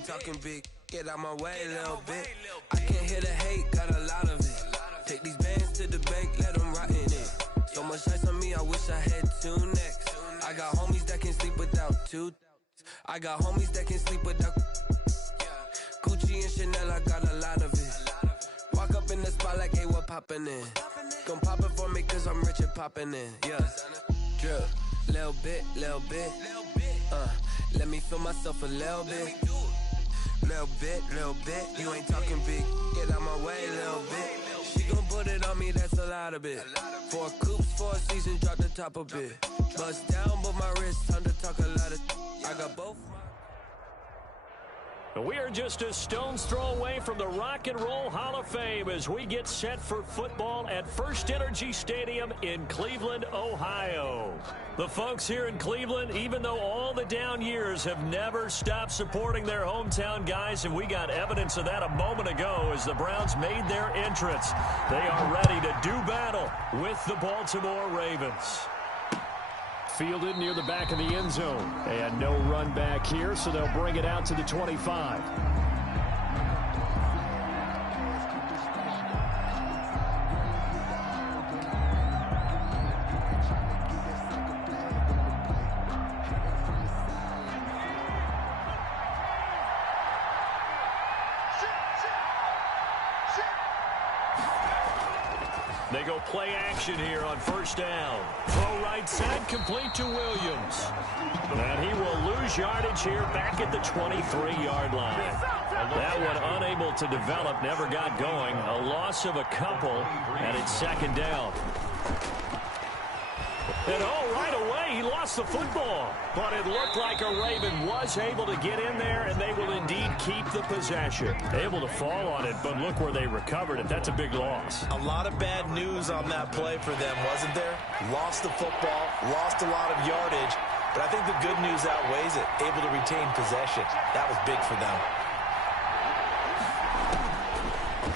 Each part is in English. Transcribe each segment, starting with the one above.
ain't talking big. Get out my way, little bit. I can't hear the hate, got a lot of it. Take these bands to the bank, let them rot in it. So much ice on me, I wish I had two necks. I got homies that can sleep without two. I got homies that can sleep without Gucci and Chanel, I got a lot of it. Walk up in the spot like, hey, what poppin' in? Gon' pop it for me cause I'm rich and poppin' in. Yeah, drip, little bit. Let me feel myself a little bit. Little bit. You ain't talking big. Get out my way, little bit. She gon' put it on me, that's a lot of it. 4 coops, 4 seasons, drop the top a bit. Bust down, but my wrist, time to talk a lot of. I got both. We are just a stone's throw away from the Rock and Roll Hall of Fame as we get set for football at First Energy Stadium in Cleveland, Ohio. The folks here in Cleveland, even though all the down years, have never stopped supporting their hometown guys, and we got evidence of that a moment ago as the Browns made their entrance. They are ready to do battle with the Baltimore Ravens. Fielded near the back of the end zone. And no run back here, so they'll bring it out to the 25. They go play action here on first down. Throw right side, complete to Williams. And he will lose yardage here back at the 23-yard line. That one unable to develop, never got going. A loss of a couple, and it's second down. And right away, he lost the football. But it looked like a Raven was able to get in there, and they will indeed keep the possession. Able to fall on it, but look where they recovered it. That's a big loss. A lot of bad news on that play for them, wasn't there? Lost the football, lost a lot of yardage, but I think the good news outweighs it. Able to retain possession. That was big for them.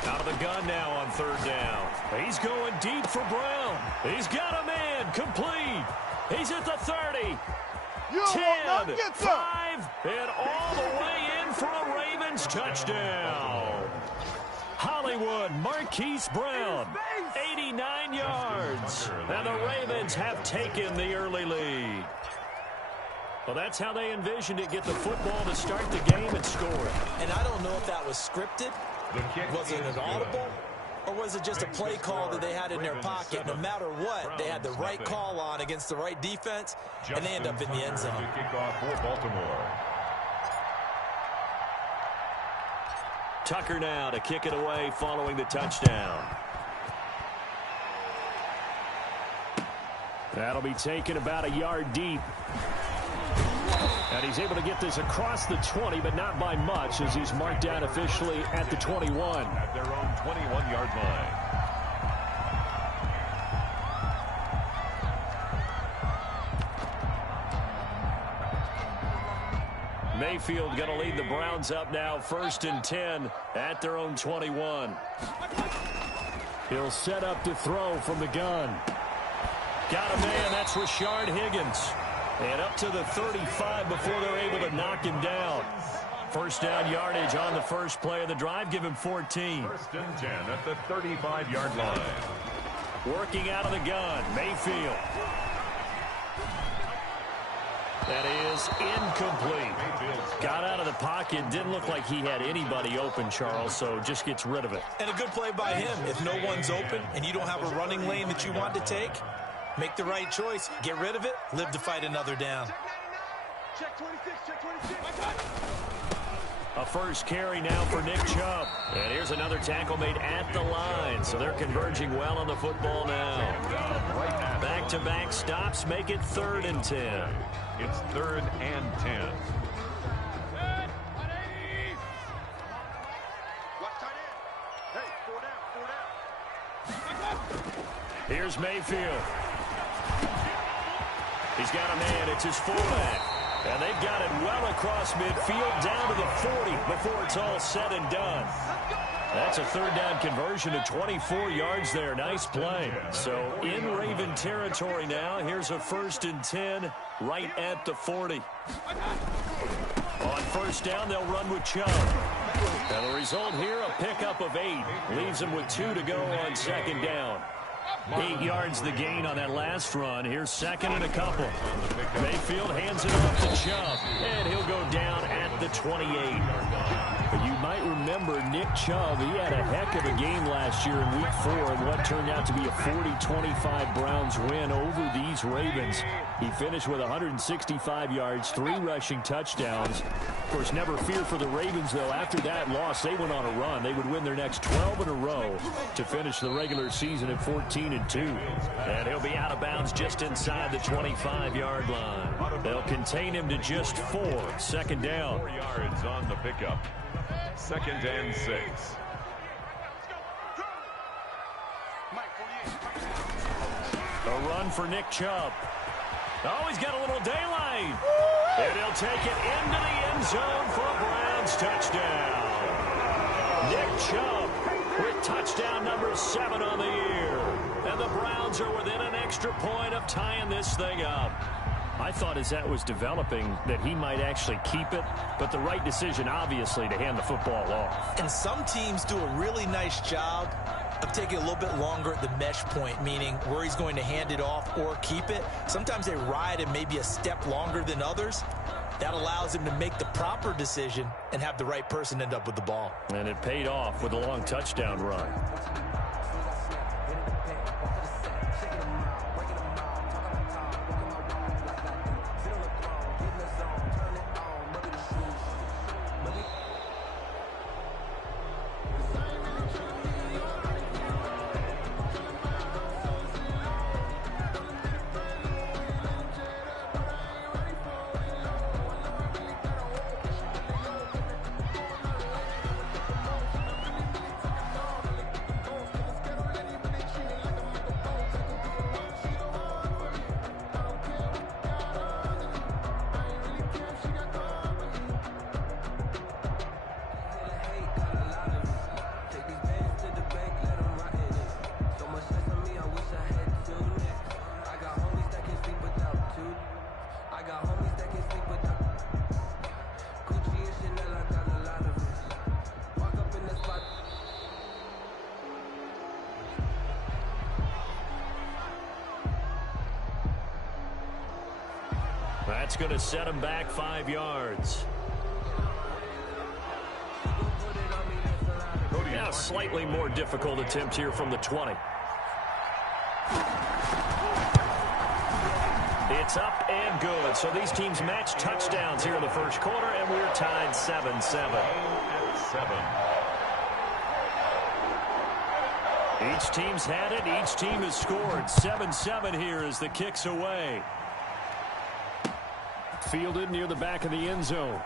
Out of the gun now on third down. He's going deep for Brown. He's got a man. Complete. He's at the 30. 10, 5, and all the way in for a Ravens touchdown. Hollywood Marquise Brown, 89 yards. And the Ravens have taken the early lead. Well, that's how they envisioned it. Get the football to start the game and score it. And I don't know if that was scripted. Was it an audible? Or was it just a play call that they had in their pocket? No matter what, they had the right call on against the right defense, and they end up in the end zone. Tucker now to kick it away following the touchdown. That'll be taken about a yard deep. And he's able to get this across the 20, but not by much, as he's marked down officially at the 21. At their own 21-yard line. Mayfield going to lead the Browns up now, 1st and 10 at their own 21. He'll set up to throw from the gun. Got a man, that's Rashard Higgins. And up to the 35 before they're able to knock him down. First down yardage on the first play of the drive. Give him 14. 1st and 10 at the 35-yard line. Working out of the gun, Mayfield. That is incomplete. Got out of the pocket. Didn't look like he had anybody open, Charles, so just gets rid of it. And a good play by him. If no one's open and you don't have a running lane that you want to take, make the right choice. Get rid of it. Live to fight another down. Check 26, check 26. A first carry now for Nick Chubb. And here's another tackle made at the line. So they're converging well on the football now. Back-to-back stops make it 3rd and 10. It's 3rd and 10. Here's Mayfield. He's got a man. It's his fullback. And they've got it well across midfield down to the 40 before it's all said and done. That's a 3rd down conversion of 24 yards there. Nice play. So in Raven territory now. Here's a 1st and 10 right at the 40. On first down, they'll run with Chubb. And the result here, a pickup of 8. Leaves them with 2 to go on second down. 8 yards the gain on that last run. Here's second and a couple. Mayfield hands it off to Chubb, and he'll go down at the 28. But you might remember Nick Chubb. He had a heck of a game last year in Week 4 in what turned out to be a 40-25 Browns win over these Ravens. He finished with 165 yards, 3 rushing touchdowns. Of course, never fear for the Ravens, though. After that loss, they went on a run. They would win their next 12 in a row to finish the regular season at 14-2. And he'll be out of bounds just inside the 25-yard line. They'll contain him to just 4. Second down. 4 yards on the pickup. Second and 6. A run for Nick Chubb. Oh, he's got a little daylight. And he'll take it into the end zone for a Browns touchdown. Nick Chubb with touchdown number 7 on the year. And the Browns are within an extra point of tying this thing up. I thought as that was developing that he might actually keep it, but the right decision, obviously, to hand the football off. And some teams do a really nice job of taking a little bit longer at the mesh point, meaning where he's going to hand it off or keep it. Sometimes they ride him maybe a step longer than others. That allows him to make the proper decision and have the right person end up with the ball. And it paid off with a long touchdown run. That's going to set him back 5 yards. Now a slightly more difficult attempt here from the 20. It's up and good. So these teams match touchdowns here in the first quarter, and we're tied 7-7. 7. Each team's had it. Each team has scored. 7-7 here as the kick's away. Fielded near the back of the end zone.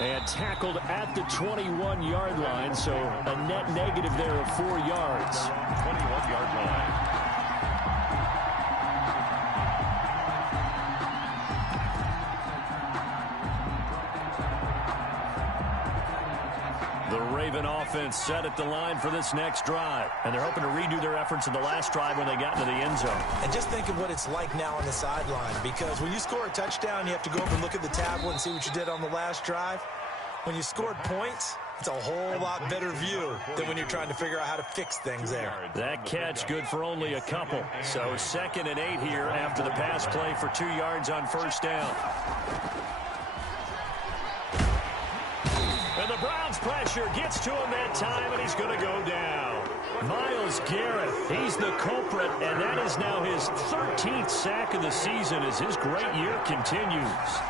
And tackled at the 21-yard line, so a net negative there of 4 yards. 21-yard line. The Raven offense set at the line for this next drive. And they're hoping to redo their efforts in the last drive when they got into the end zone. And just think of what it's like now on the sideline, because when you score a touchdown, you have to go over and look at the tablet and see what you did on the last drive. When you scored points, it's a whole lot better view than when you're trying to figure out how to fix things there. That catch good for only a couple. So 2nd and 8 here after the pass play for 2 yards on first down. And the Browns pressure gets to him that time, and he's going to go down. Myles Garrett, he's the culprit, and that is now his 13th sack of the season as his great year continues.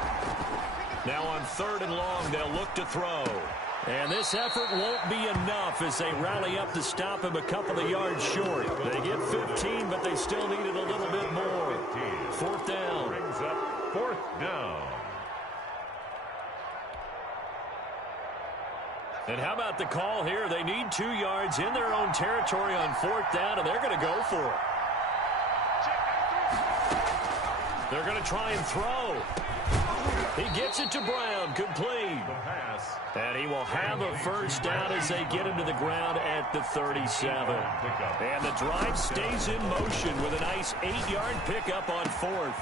Now on 3rd and long, they'll look to throw. And this effort won't be enough as they rally up to stop him a couple of yards short. They get 15, but they still needed a little bit more. 4th down. Brings up 4th down. And how about the call here? They need 2 yards in their own territory on 4th down, and they're going to go for it. They're going to try and throw. He gets it to Brown, complete. And he will have a first down as they get him to the ground at the 37. And the drive stays in motion with a nice 8-yard pickup on 4th.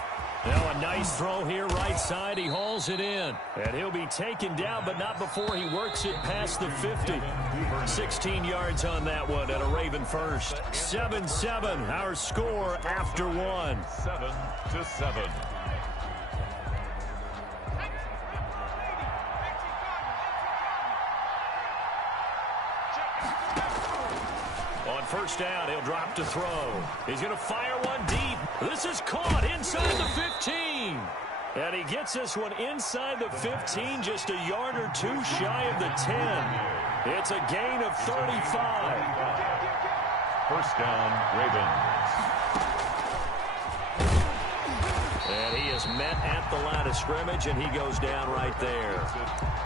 Now a nice throw here right side. He hauls it in. And he'll be taken down, but not before he works it past the 50. 16 yards on that one and a Raven first. 7-7, our score after one. 7-7. On first down, he'll drop to throw. He's going to fire one deep. This is caught inside the 15. And he gets this one inside the 15, just a yard or two shy of the 10. It's a gain of 35. First down, Ravens. And he is met at the line of scrimmage, and he goes down right there.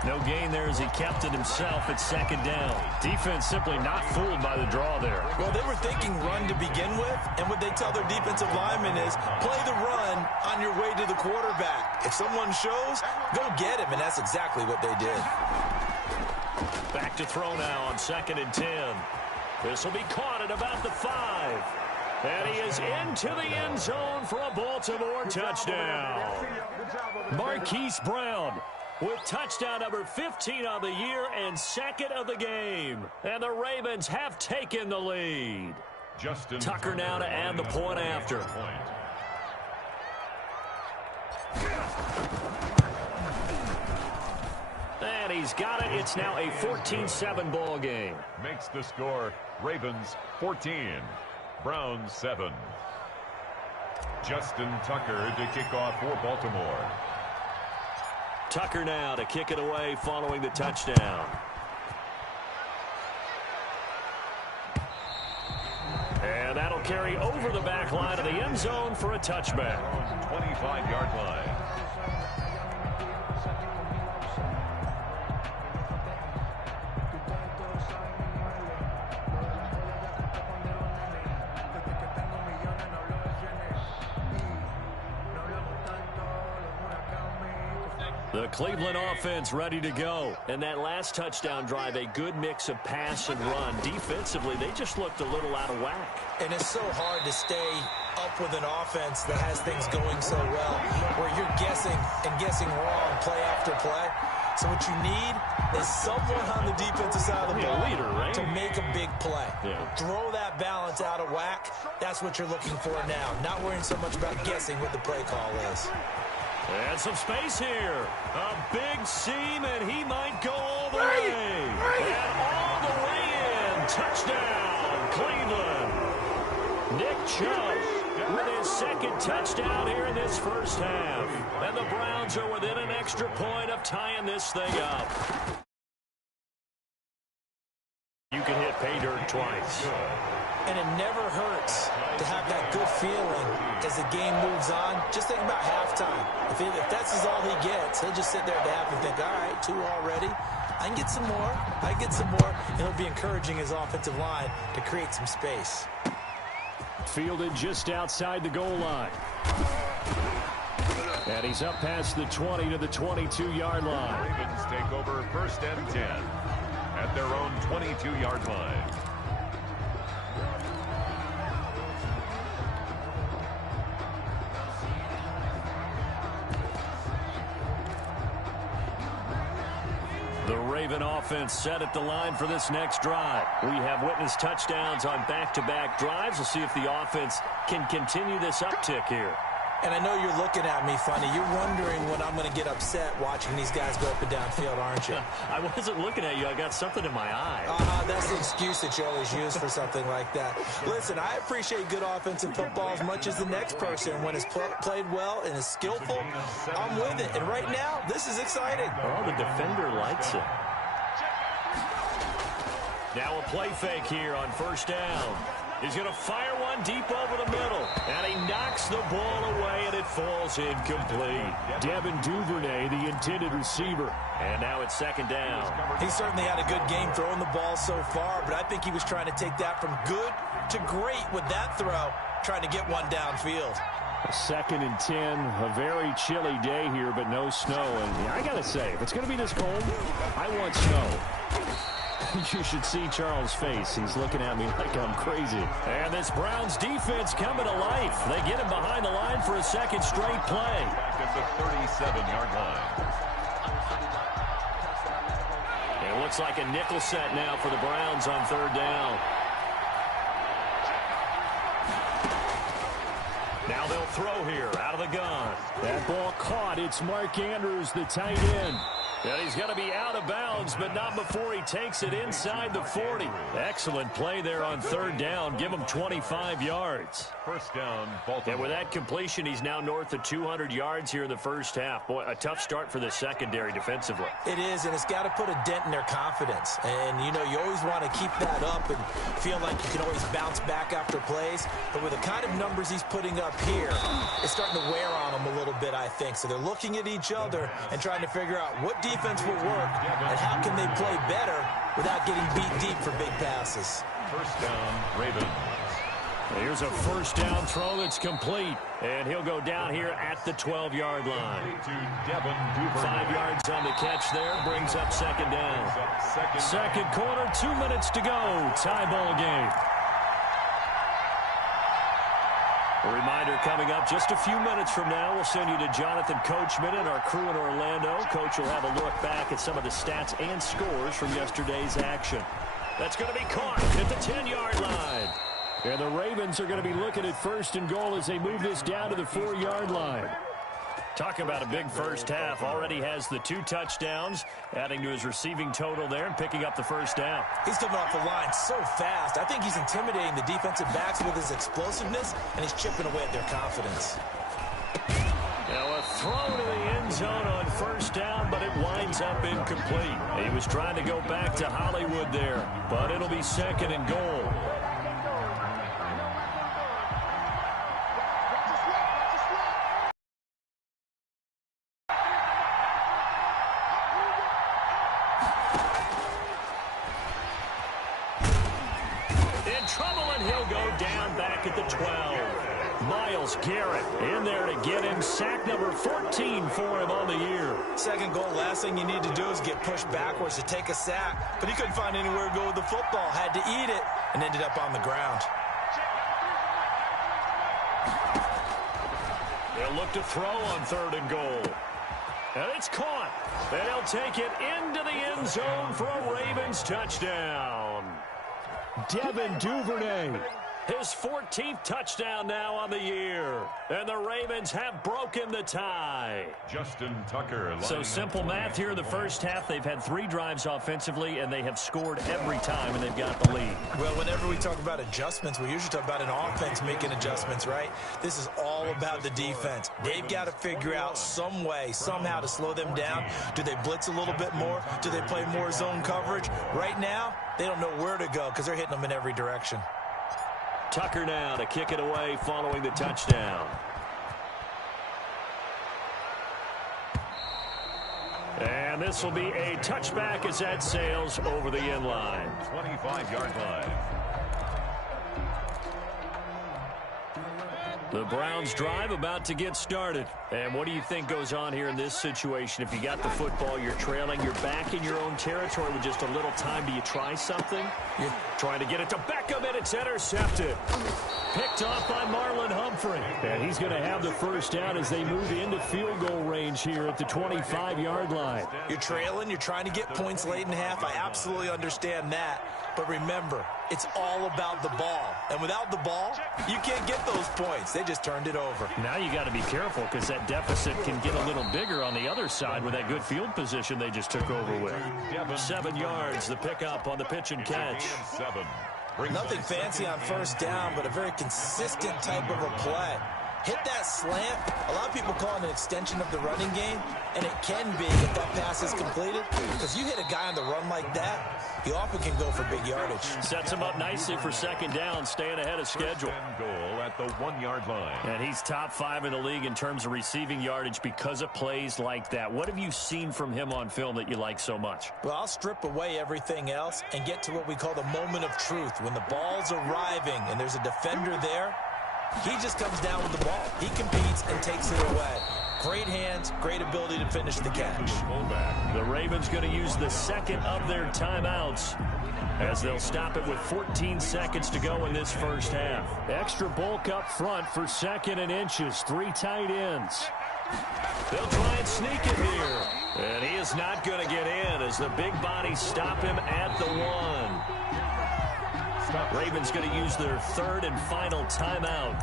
No gain there as he kept it himself at second down. Defense simply not fooled by the draw there. Well, they were thinking run to begin with, and what they tell their defensive linemen is play the run on your way to the quarterback. If someone shows, go get him, and that's exactly what they did. Back to throw now on 2nd and 10. This will be caught at about the 5. And he is into the end zone for a Baltimore touchdown. Marquise Brown with touchdown number 15 on the year and second of the game. And the Ravens have taken the lead. Justin Tucker now to add the point after. And he's got it. It's now a 14-7 ball game. Makes the score Ravens 14. Browns 7. Justin Tucker to kick off for Baltimore. Tucker now to kick it away following the touchdown. And that'll carry over the back line of the end zone for a touchback. 25-yard line. The Cleveland offense ready to go. And that last touchdown drive, a good mix of pass and run. Defensively, they just looked a little out of whack. And it's so hard to stay up with an offense that has things going so well, where you're guessing and guessing wrong play after play. So what you need is someone on the defensive side of the ball leader, right? to make a big play. Yeah. Throw that balance out of whack. That's what you're looking for now. Not worrying so much about guessing what the play call is. And some space here. A big seam, and he might go all the way. And all the way in. Touchdown, Cleveland. Nick Chubb with his second touchdown here in this first half. And the Browns are within an extra point of tying this thing up. You can hit pay dirt twice. And it never hurts to have that good feeling as the game moves on. Just think about halftime. If that's all he gets, he'll just sit there at the half and think, all right, 2 already. I can get some more. I get some more. And he'll be encouraging his offensive line to create some space. Fielded just outside the goal line. And he's up past the 20 to the 22-yard line. Ravens take over 1st and 10 at their own 22-yard line. The Raven offense set at the line for this next drive. We have witnessed touchdowns on back-to-back drives. We'll see if the offense can continue this uptick here. And I know you're looking at me funny. You're wondering when I'm going to get upset watching these guys go up and down field, aren't you? I wasn't looking at you. I got something in my eye. That's the excuse that you always use for something like that. Listen, I appreciate good offensive football as much as the next person. When it's played well and is skillful, I'm with it. And right now, this is exciting. Oh, the defender likes it. Now a play fake here on first down. He's going to fire one deep over the middle. And he knocks the ball away, and it falls incomplete. Devin Duvernay, the intended receiver. And now it's second down. He certainly had a good game throwing the ball so far, but I think he was trying to take that from good to great with that throw, trying to get one downfield. 2nd and 10, a very chilly day here, but no snow. And I got to say, if it's going to be this cold, I want snow. You should see Charles' face. He's looking at me like I'm crazy. And this Browns defense coming to life. They get him behind the line for a second straight play. Back at the 37-yard line. It looks like a nickel set now for the Browns on third down. Now they'll throw here out of the gun. That ball caught. It's Mark Andrews, the tight end. And he's going to be out of bounds, but not before he takes it inside the 40. Excellent play there on third down. Give him 25 yards. First down, Baltimore. And with that completion, he's now north of 200 yards here in the first half. Boy, a tough start for the secondary defensively. It is, and it's got to put a dent in their confidence. And, you know, you always want to keep that up and feel like you can always bounce back after plays. But with the kind of numbers he's putting up here, it's starting to wear on them a little bit, I think. So they're looking at each other and trying to figure out what defense will work and how can they play better without getting beat deep for big passes. First down, Ravens. Here's a first down throw that's complete. And he'll go down here at the 12-yard line. To Devin Duvernay. 5 yards on the catch there. Brings up second down. Second quarter, 2 minutes to go. Tie ball game. A reminder coming up just a few minutes from now. We'll send you to Jonathan Coachman and our crew in Orlando. Coach will have a look back at some of the stats and scores from yesterday's action. That's going to be caught at the 10-yard line. And the Ravens are going to be looking at first and goal as they move this down to the 4-yard line. Talk about a big first half. Already has the 2 touchdowns, adding to his receiving total there and picking up the first down. He's coming off the line so fast. I think he's intimidating the defensive backs with his explosiveness, and he's chipping away at their confidence. Now a throw to the end zone on first down, but it winds up incomplete. He was trying to go back to Hollywood there, but it'll be second and goal. Garrett in there to get him. Sack number 14 for him on the year. Second goal, last thing you need to do is get pushed backwards to take a sack. But he couldn't find anywhere to go with the football. Had to eat it and ended up on the ground. They'll look to throw on third and goal. And it's caught. And he'll take it into the end zone for a Ravens touchdown. Devin Duvernay. His 14th touchdown now on the year. And the Ravens have broken the tie. Justin Tucker. So simple math here in the first half. They've had 3 drives offensively, and they have scored every time, and they've got the lead. Well, whenever we talk about adjustments, we usually talk about an offense making adjustments, right? This is all about the defense. They've got to figure out some way, somehow to slow them down. Do they blitz a little bit more? Do they play more zone coverage? Right now, they don't know where to go because they're hitting them in every direction. Tucker now to kick it away following the touchdown. And this will be a touchback as that sails over the end line. 25-yard line. The Browns drive about to get started. And what do you think goes on here in this situation? If you got the football, you're trailing, you're back in your own territory with just a little time. Do you try something? You're trying to get it to Beckham, and it's intercepted. Picked off by Marlon Humphrey. And he's going to have the first down as they move into field goal range here at the 25-yard line. You're trailing, you're trying to get points late in half. I absolutely understand that. But remember, it's all about the ball. And without the ball, you can't get those points. They just turned it over. Now you got to be careful because that deficit can get a little bigger on the other side with that good field position they just took over with. 7 yards, the pickup on the pitch and catch. Nothing fancy on first down, but a very consistent type of a play. Hit that slant. A lot of people call it an extension of the running game, and it can be if that pass is completed. Because you hit a guy on the run like that, he often can go for big yardage. Sets him up nicely for second down, staying ahead of schedule. Goal at the 1-yard line. And he's top 5 in the league in terms of receiving yardage because of plays like that. What have you seen from him on film that you like so much? Well, I'll strip away everything else and get to what we call the moment of truth. When the ball's arriving and there's a defender there, he just comes down with the ball. He competes and takes it away. Great hands, great ability to finish the catch. The Ravens going to use the second of their timeouts as they'll stop it with 14 seconds to go in this first half. Extra bulk up front for 2nd and inches. 3 tight ends. They'll try and sneak it here. And he is not going to get in as the big bodies stop him at the 1. Ravens going to use their 3rd and final timeout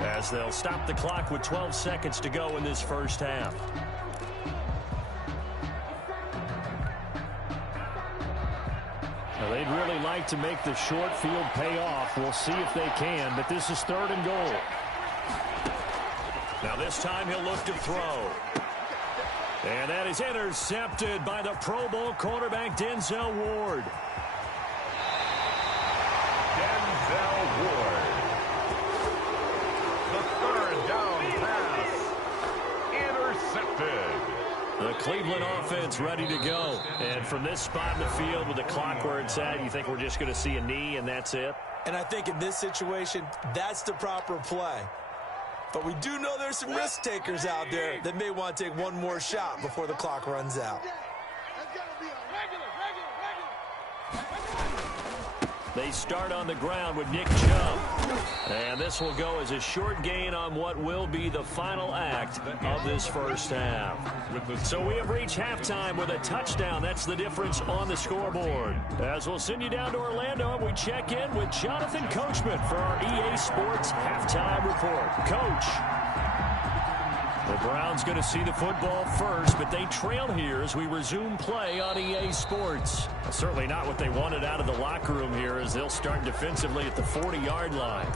as they'll stop the clock with 12 seconds to go in this first half. Well, they'd really like to make the short field pay off. We'll see if they can, but this is 3rd and goal. Now this time he'll look to throw. And that is intercepted by the Pro Bowl cornerback Denzel Ward. Denzel Ward. The 3rd down pass. Intercepted. The Cleveland offense ready to go. And from this spot in the field with the clock where it's at, you think we're just going to see a knee and that's it? And I think in this situation, that's the proper play. But we do know there's some risk takers out there that may want to take one more shot before the clock runs out. They start on the ground with Nick Chubb. And this will go as a short gain on what will be the final act of this first half. So we have reached halftime with a touchdown. That's the difference on the scoreboard. As we'll send you down to Orlando, we check in with Jonathan Coachman for our EA Sports Halftime Report. Coach. The Browns going to see the football first, but they trail here as we resume play on EA Sports. Certainly not what they wanted out of the locker room here as they'll start defensively at the 40-yard line.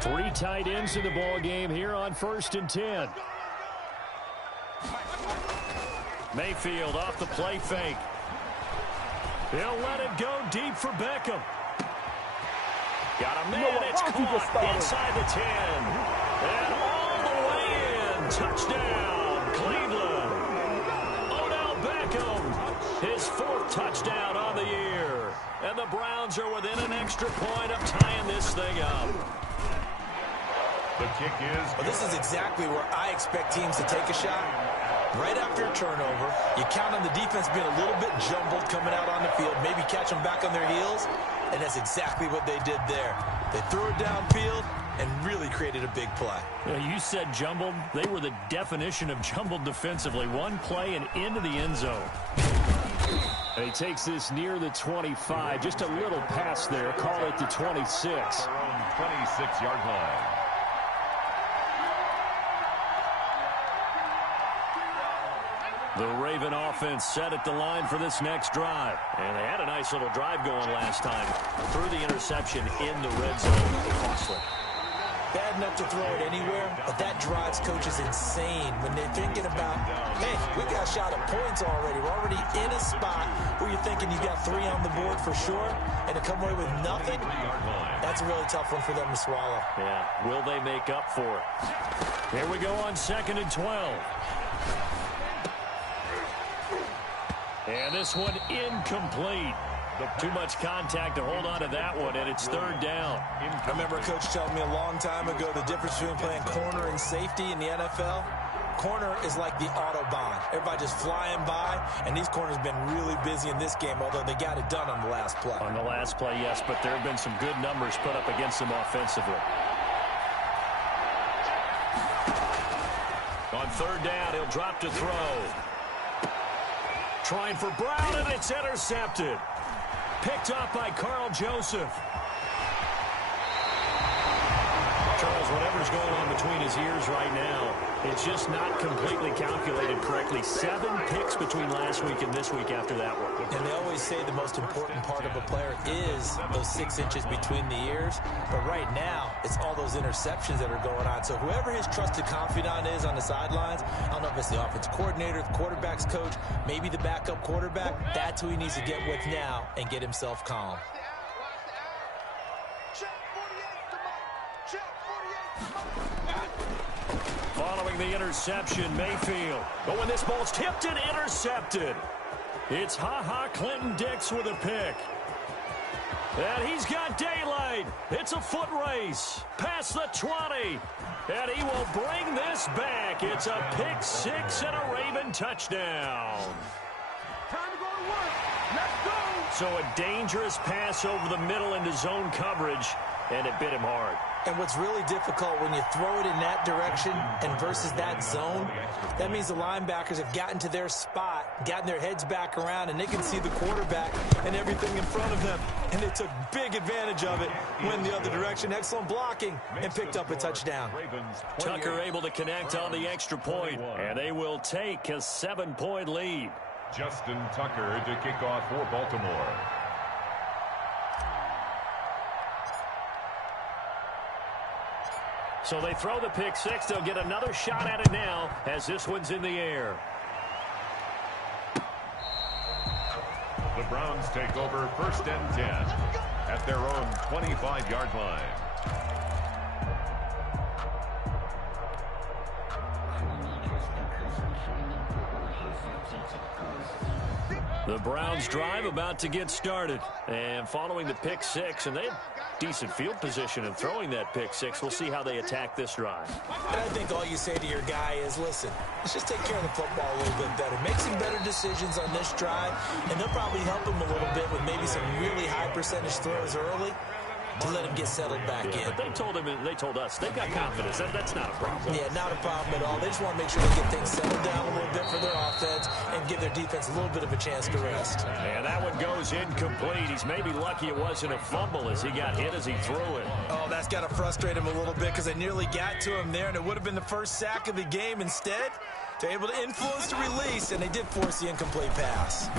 Three tight ends in the ball game here on 1st and 10. Mayfield off the play fake. He'll let it go deep for Beckham. Got a man, it's caught inside the 10. And all the way in. Touchdown, Cleveland. Odell Beckham, his 4th touchdown on the year. And the Browns are within an extra point of tying this thing up. The kick is... Well, this is exactly where I expect teams to take a shot. Right after a turnover, you count on the defense being a little bit jumbled coming out on the field, maybe catch them back on their heels, and that's exactly what they did there. They threw it downfield and really created a big play. You said jumbled. They were the definition of jumbled defensively. One play and into the end zone. And he takes this near the 25. Just a little pass there. Call it the 26. Around 26-yard line. The Raven offense set at the line for this next drive. And they had a nice little drive going last time. Threw the interception in the red zone. Costly. Bad enough to throw it anywhere, but that drives coaches insane when they're thinking about, hey, we got shot at points already. We're already in a spot where you're thinking you got 3 on the board for sure, and to come away with nothing, that's a really tough one for them to swallow. Yeah, will they make up for it? Here we go on 2nd and 12. And this one incomplete. Too much contact to hold on to that one, and it's 3rd down. I remember a coach telling me a long time ago the difference between playing corner and safety in the NFL. Corner is like the Autobahn. Everybody just flying by, and these corners have been really busy in this game, although they got it done on the last play. On the last play, yes, but there have been some good numbers put up against them offensively. On 3rd down, he'll drop to throw. Trying for Brown, and it's intercepted. Picked up by Carl Joseph. Charles, whatever's going on between his ears right now, it's just not completely calculated correctly. 7 picks between last week and this week after that one. And they always say the most important part of a player is those 6 inches between the ears. But right now, it's all those interceptions that are going on. So whoever his trusted confidant is on the sidelines, I don't know if it's the offense coordinator, the quarterback's coach, maybe the backup quarterback, that's who he needs to get with now and get himself calm. Throwing the interception, Mayfield. But when this ball's tipped and intercepted, it's Ha-Ha Clinton-Dix with a pick. And he's got daylight. It's a foot race. Past the 20. And he will bring this back. It's a pick six and a Raven touchdown. Time to go to work. Let's go. So a dangerous pass over the middle into zone coverage, and it bit him hard. And what's really difficult when you throw it in that direction and versus that zone, that means the linebackers have gotten to their spot, gotten their heads back around, and they can see the quarterback and everything in front of them. And they took big advantage of it, went the other direction. Excellent blocking, and picked up a touchdown. Tucker able to connect on the extra point, and they will take a 7-point lead. Justin Tucker to kick off for Baltimore. So they throw the pick six. They'll get another shot at it now as this one's in the air. The Browns take over 1st and 10 at their own 25-yard line. The Browns drive about to get started. And following the pick six, and they have decent field position in throwing that pick six. We'll see how they attack this drive. And I think all you say to your guy is, listen, let's just take care of the football a little bit better. Make some better decisions on this drive, and they'll probably help him a little bit with maybe some really high percentage throws early to let him get settled back in. But they told us they've got confidence. That's not a problem. Yeah, not a problem at all. They just want to make sure they get things settled down a little bit for their offense and give their defense a little bit of a chance to rest. And that one goes incomplete. He's maybe lucky it wasn't a fumble as he got hit as he threw it. Oh, that's got to frustrate him a little bit because they nearly got to him there, and it would have been the first sack of the game. Instead, they're able to influence the release, and they did force the incomplete pass.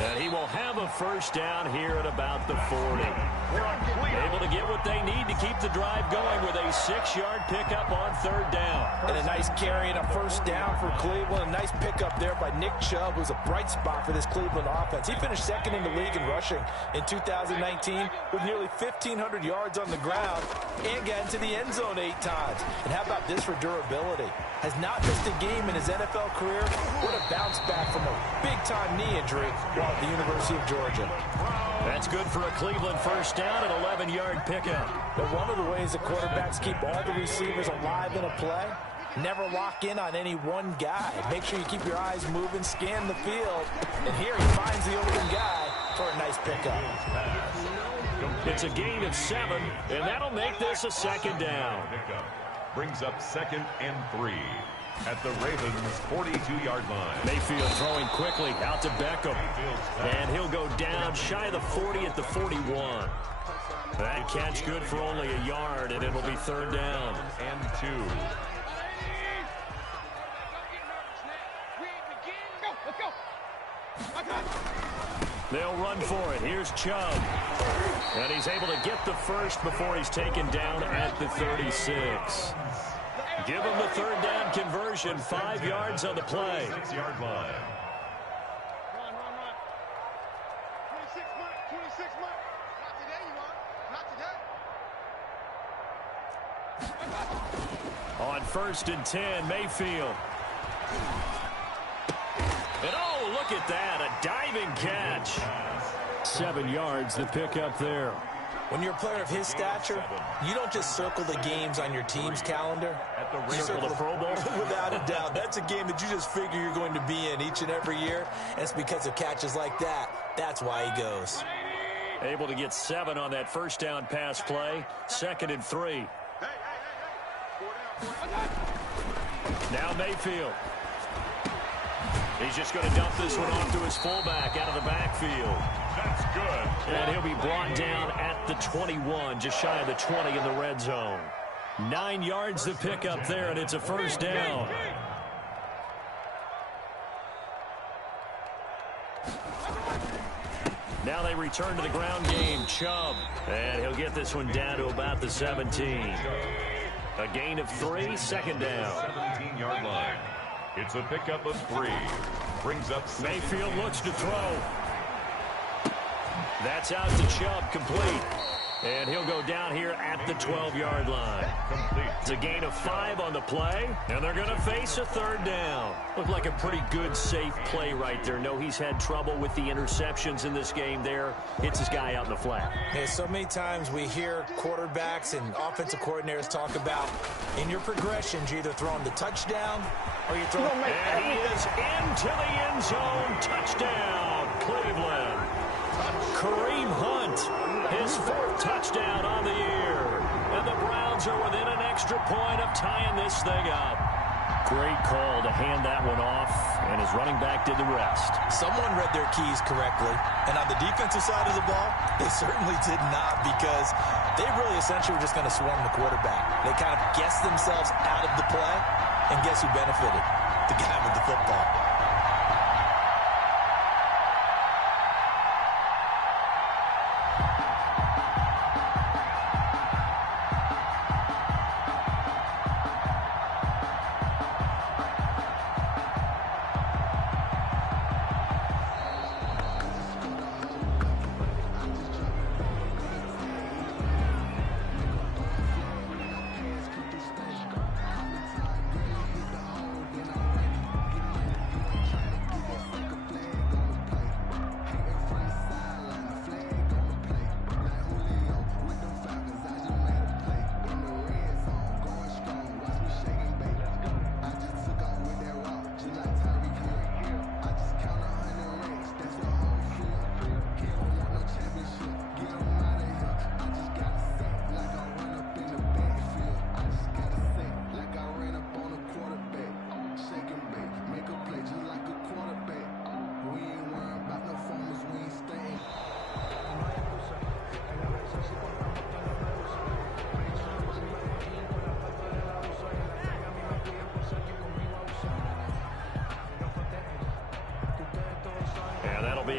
And he will have a first down here at about the 40. Able to get what they need to keep the drive going with a 6-yard pickup on 3rd down. And a nice carry and a first down for Cleveland. A nice pickup there by Nick Chubb, who's a bright spot for this Cleveland offense. He finished second in the league in rushing in 2019 with nearly 1,500 yards on the ground and got into the end zone 8 times. And how about this for durability? Has not missed a game in his NFL career. What a bounce back from a big-time knee injury while at the University of Georgia. That's good for a Cleveland first down, an 11-yard pickup. But one of the ways the quarterbacks keep all the receivers alive in a play, never lock in on any one guy. Make sure you keep your eyes moving, scan the field, and here he finds the open guy for a nice pickup. It's a gain of 7, and that'll make this a 2nd down. Brings up 2nd and 3 at the Ravens' 42-yard line. Mayfield throwing quickly out to Beckham. And he'll go down shy of the 40 at the 41. That catch good for only a yard, and it'll be 3rd down. And 2. They'll run for it. Here's Chubb. And he's able to get the first before he's taken down at the 36. Give him the 3rd down conversion. 5 yards on the play. 6-yard line. Run. 26 months. Not today, you are. Not today. On 1st and 10, Mayfield. And oh, look at that. A diving catch. 7 yards, the pickup there. When you're a player of his stature, you don't just circle the games on your team's calendar. You circle the Pro Bowl? Without a doubt. That's a game that you just figure you're going to be in each and every year. And it's because of catches like that. That's why he goes. Able to get 7 on that first down pass play. 2nd and 3. Now Mayfield. He's just going to dump this one off to his fullback out of the backfield. That's good. And he'll be brought down at the 21, just shy of the 20 in the red zone. 9 yards to pick up there, and it's a first down. Now they return to the ground game. Chubb. And he'll get this one down to about the 17. A gain of 3, 2nd down. 17-yard line. It's a pickup of 3. Brings up 6. Mayfield looks to throw. That's out to Chubb, complete. And he'll go down here at the 12-yard line. It's a gain of 5 on the play, and they're going to face a third down. Looked like a pretty good, safe play right there. No, he's had trouble with the interceptions in this game there. Hits his guy out in the flat. Hey, so many times we hear quarterbacks and offensive coordinators talk about in your progressions, you're either throwing the touchdown or you're throwing... And he is into the end zone. Touchdown, Cleveland. Kareem Hunt, his 4th touchdown on the year. And the Browns are within an extra point of tying this thing up. Great call to hand that one off, and his running back did the rest. Someone read their keys correctly, and on the defensive side of the ball, they certainly did not, because they really essentially were just going to swarm the quarterback. They kind of guessed themselves out of the play, and guess who benefited? The guy with the football.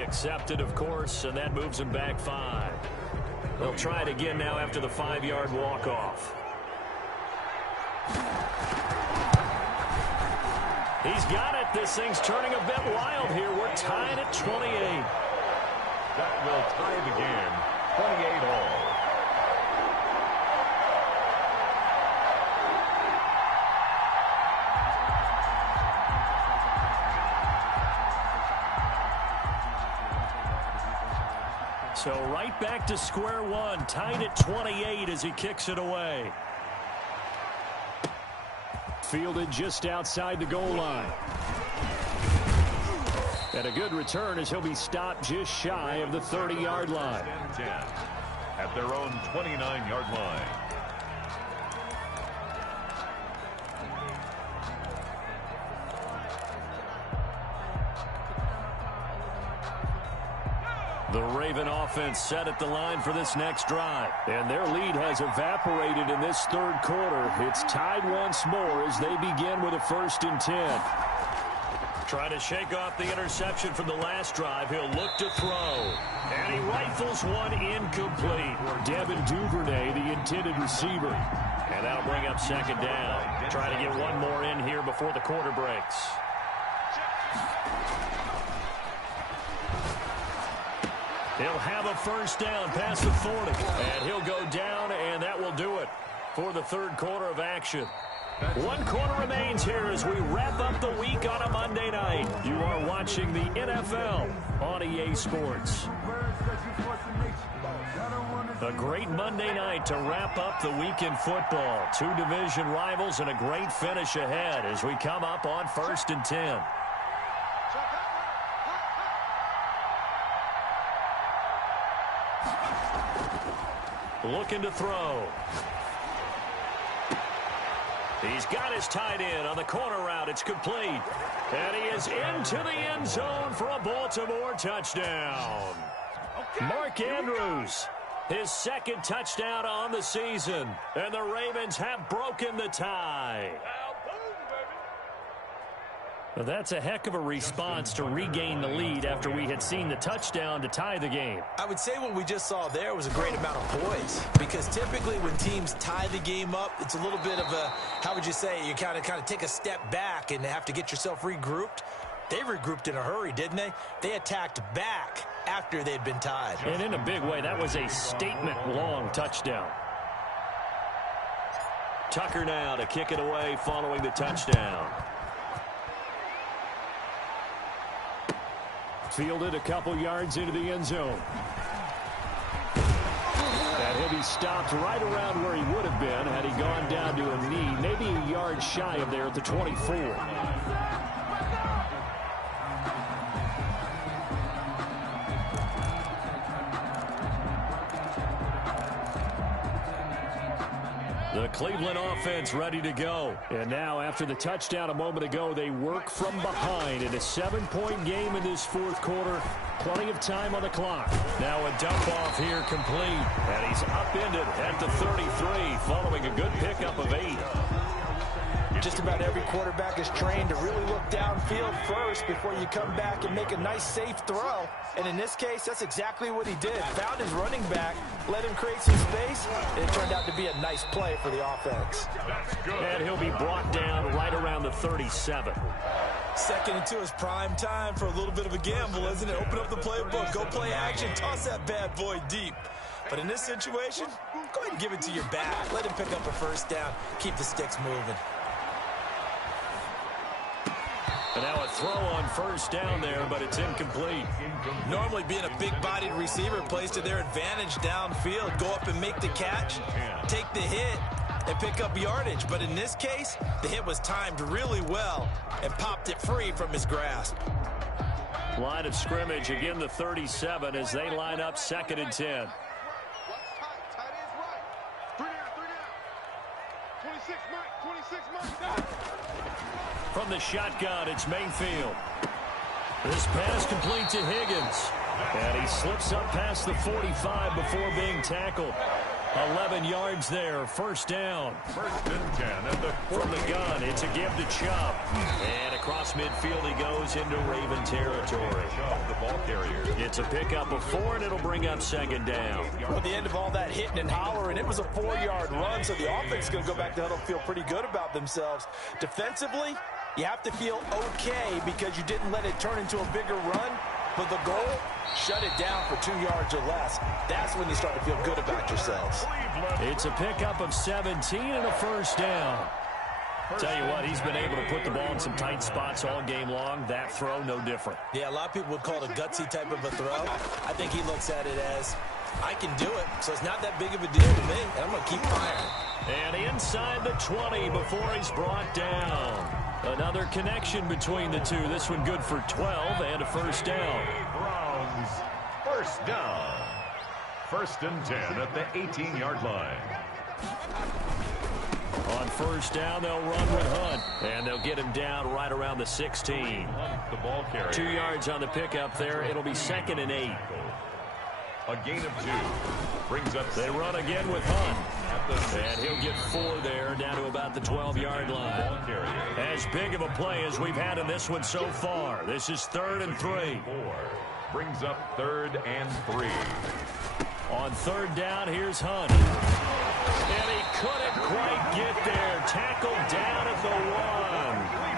Accepted, of course, and that moves him back 5. They'll try it again now after the 5-yard walk-off. He's got it. This thing's turning a bit wild here. We're tied at 28. That will tie the game. 28 all. So right back to square one, tied at 28 as he kicks it away. Fielded just outside the goal line. And a good return as he'll be stopped just shy of the 30-yard line. 10 at their own 29-yard line. The Raven offense set at the line for this next drive. And their lead has evaporated in this third quarter. It's tied once more as they begin with a 1st and 10. Trying to shake off the interception from the last drive. He'll look to throw. And he rifles one incomplete. Devin Duvernay, the intended receiver. And that'll bring up 2nd down. Trying to get one more in here before the quarter breaks. He'll have a 1st down past the 40. And he'll go down, and that will do it for the third quarter of action. 1 quarter remains here as we wrap up the week on a Monday night. You are watching the NFL on EA Sports. A great Monday night to wrap up the week in football. 2 division rivals and a great finish ahead as we come up on 1st and 10. Looking to throw. He's got his tight end on the corner route. It's complete. And he is into the end zone for a Baltimore touchdown. Mark Andrews, his 2nd touchdown on the season. And the Ravens have broken the tie. Well, that's a heck of a response to regain the lead after we had seen the touchdown to tie the game. I would say what we just saw there was a great amount of poise, because typically when teams tie the game up, it's a little bit of a, how would you say, you kind of take a step back and have to get yourself regrouped. They regrouped in a hurry, didn't they? They attacked back after they'd been tied. And in a big way, that was a statement-long touchdown. Tucker now to kick it away following the touchdown. Fielded a couple yards into the end zone. And he'll be stopped right around where he would have been had he gone down to a knee, maybe a yard shy of there at the 24. The Cleveland offense ready to go. And now after the touchdown a moment ago, they work from behind in a 7-point game in this fourth quarter. Plenty of time on the clock. Now a dump off here complete. And he's upended at the 33 following a good pickup of 8. Just about every quarterback is trained to really look downfield first before you come back and make a nice, safe throw. And in this case, that's exactly what he did. Found his running back, let him create some space, and it turned out to be a nice play for the offense. And he'll be brought down right around the 37. Second and 2 is prime time for a little bit of a gamble, isn't it? Open up the playbook, go play action, toss that bad boy deep. But in this situation, go ahead and give it to your back. Let him pick up a first down, keep the sticks moving. And now a throw on first down there, but it's incomplete. Normally being a big-bodied receiver plays to their advantage downfield. Go up and make the catch, take the hit, and pick up yardage. But in this case, the hit was timed really well and popped it free from his grasp. Line of scrimmage, again the 37 as they line up 2nd and 10. Tight ends right. 3 down. 26 Mike. From the shotgun, it's Mayfield. This pass complete to Higgins. And he slips up past the 45 before being tackled. 11 yards there, first down. 1st and 10 at the 40. From the gun, it's a give to Chubb. And across midfield he goes into Raven territory. Chubb, the ball carrier. It's a pickup of 4, and it'll bring up 2nd down. At the end of all that hitting and hollering, it was a 4-yard run, so the offense is going to go back to huddle and feel pretty good about themselves. Defensively, you have to feel okay because you didn't let it turn into a bigger run. But the goal, shut it down for 2 yards or less. That's when you start to feel good about yourselves. It's a pickup of 17 and a first down. Tell you what, he's been able to put the ball in some tight spots all game long. That throw, no different. Yeah, a lot of people would call it a gutsy type of a throw. I think he looks at it as, I can do it, so it's not that big of a deal to me, and I'm going to keep firing. And inside the 20 before he's brought down. Another connection between the two. This one good for 12 and a first down. Browns, first down. 1st and 10 at the 18-yard line. On first down, they'll run with Hunt. And they'll get him down right around the 16. The ball carrier. 2 yards on the pickup there. It'll be 2nd and 8. A gain of 2. Brings up. They run again with Hunt. And he'll get 4 there, down to about the 12-yard line. As big of a play as we've had in this one so far. This is 3rd and 3. Brings up 3rd and 3. On 3rd down, here's Hunt. And he couldn't quite get there. Tackled down at the 1.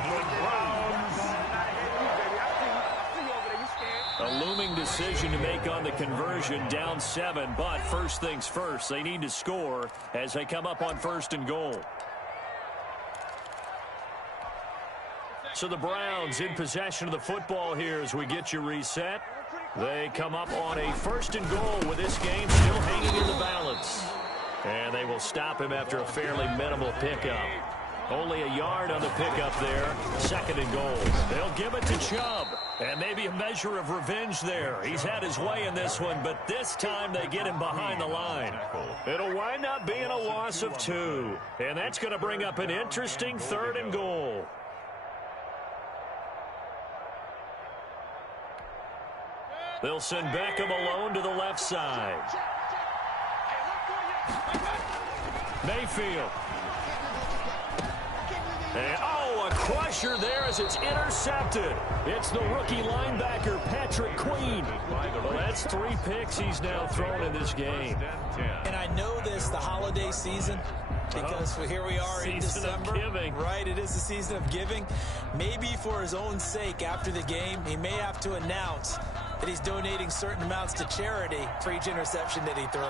A looming decision to make on the conversion, down 7. But first things first, they need to score as they come up on 1st and goal. So the Browns in possession of the football here as we get you reset. They come up on a 1st and goal with this game still hanging in the balance. And they will stop him after a fairly minimal pickup. Only a yard on the pickup there. 2nd and goal. They'll give it to Chubb. And maybe a measure of revenge there. He's had his way in this one, but this time they get him behind the line. It'll wind up being a loss of 2. And that's going to bring up an interesting 3rd and goal. They'll send Beckham alone to the left side. Mayfield. And, a crusher there as it's intercepted. It's the rookie linebacker, Patrick Queen. Well, that's 3 picks he's now thrown in this game. And I know this, the holiday season, because here we are in December. Right, it is the season of giving. Maybe for his own sake after the game, he may have to announce that he's donating certain amounts to charity for each interception that he threw.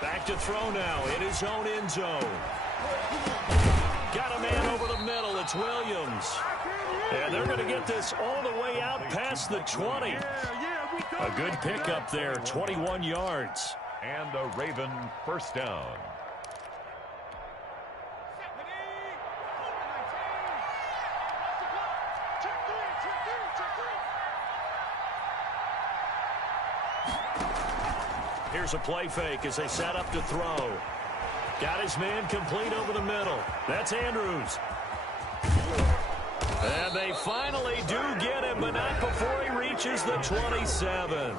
Back to throw now in his own end zone. Got a man over the middle. It's Williams. And they're going to get this all the way out past the 20. A good pickup there, 21 yards. And a Raven first down. Here's a play fake as they set up to throw. Got his man complete over the middle. That's Andrews. And they finally do get him, but not before he reaches the 27.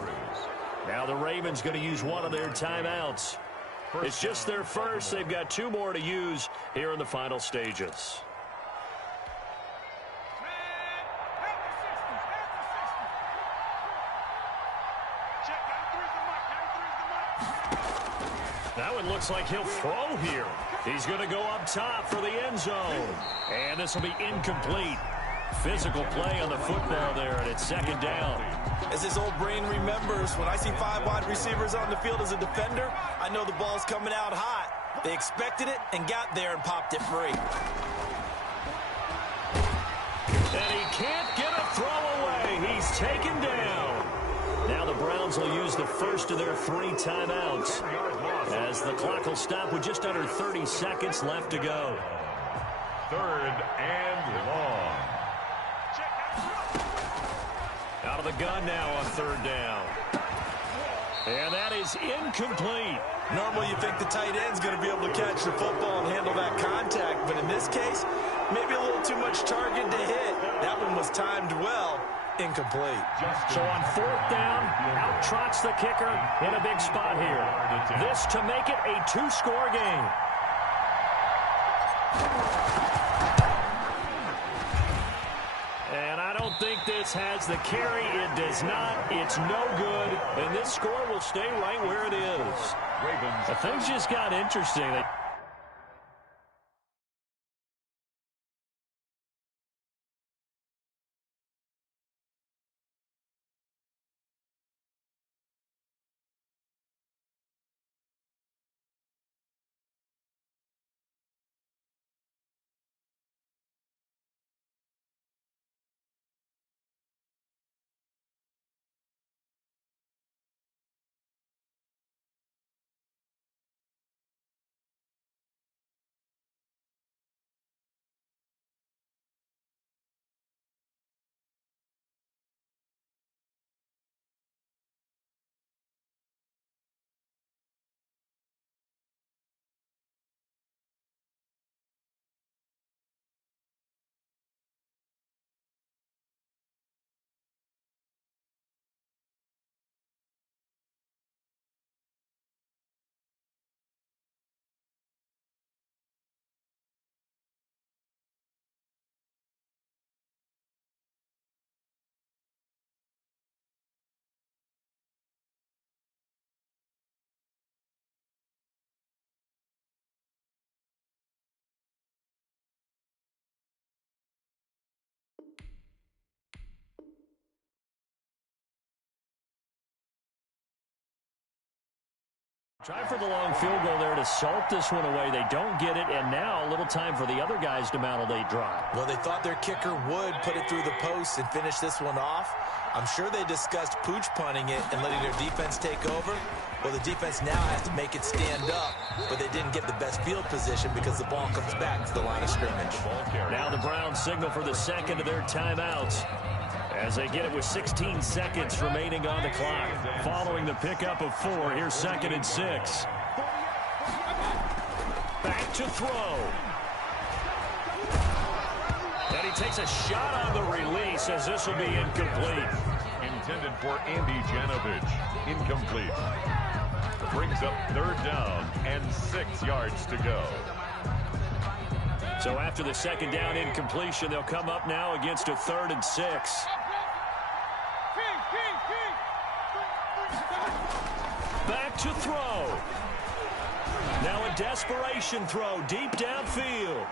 Now the Ravens going to use one of their timeouts. It's just their first. They've got 2 more to use here in the final stages. Now it looks like he'll throw here. He's going to go up top for the end zone. And this will be incomplete. Physical play on the football there, and it's second down. As his old brain remembers, when I see 5 wide receivers on the field as a defender, I know the ball's coming out hot. They expected it and got there and popped it free. And he can't get a throw away. He's taken down. Now the Browns will use the first of their 3 timeouts as the clock will stop with just under 30 seconds left to go. 3rd and long. Out of the gun now on 3rd down. And that is incomplete. Normally you think the tight end's going to be able to catch the football and handle that contact, but in this case, maybe a little too much target to hit. That one was timed well. Incomplete. So on 4th down, out trots the kicker in a big spot here. This to make it a 2-score game. And I don't think this has the carry. It does not. It's no good. And this score will stay right where it is. Things just got interesting. Try for the long field goal there to salt this one away. They don't get it, and now a little time for the other guys to mount a late drive. Well, they thought their kicker would put it through the post and finish this one off. I'm sure they discussed pooch punting it and letting their defense take over. Well, the defense now has to make it stand up, but they didn't get the best field position because the ball comes back to the line of scrimmage. Now the Browns signal for the second of their timeouts as they get it with 16 seconds remaining on the clock. Following the pickup of 4, here's 2nd and 6. Back to throw. And he takes a shot on the release as this will be incomplete. Intended for Andy Janovich. Incomplete. Brings up 3rd down and 6 yards to go. So after the 2nd down incompletion, they'll come up now against a 3rd and 6. to throw. Now a desperation throw deep downfield.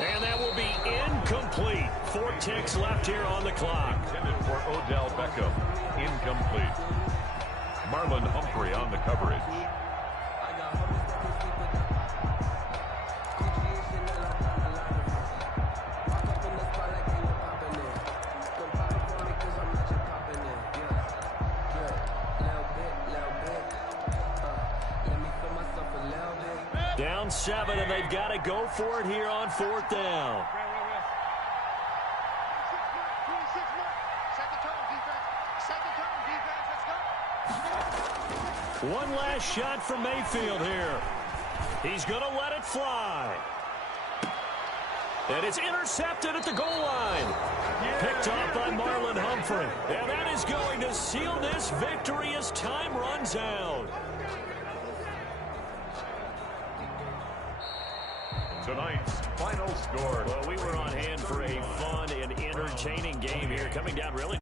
And that will be incomplete. 4 ticks left here on the clock. Intended for Odell Beckham. Incomplete. Marlon Humphrey on the coverage. Down 7, and they've got to go for it here on 4th down. One last shot from Mayfield here. He's going to let it fly. And it's intercepted at the goal line. Picked off by Marlon Humphrey. And that is going to seal this victory as time runs out. Tonight's final score. Well, we were on hand for a fun and entertaining game here, coming down really